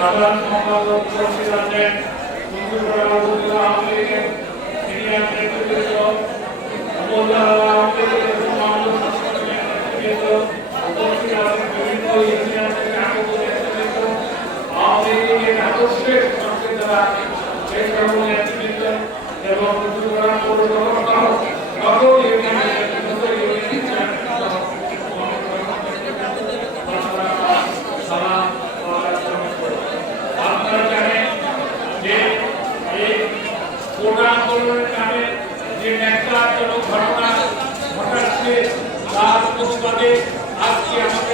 সাধারণ সম্পাদক উপস্থিত আছেন কুঞ্জপাড়া উপজেলা আওয়ামী লীগের সিনিয়র নেতৃবৃন্দ, উপজেলা আওয়ামী লীগের মাননীয় নেতৃবৃন্দ, উপস্থিত আছেন বিভিন্ন ইউনিয়ন থেকে আগত নেতৃবৃন্দ, আওয়ামী লীগের আদর্শের সঙ্গে যারা সেই সকল নেতৃবৃন্দ এবং কুঞ্জপাড়া পৌরসভা সহ সকল ইউনিয়নের নেতৃবৃন্দ, আপনারা জানেন যে এই কোটা আন্দোলনের নামে যে ন্যাক্কারজনক ঘটনা ঘটাচ্ছে তার প্রতিবাদে আজকে আমাদের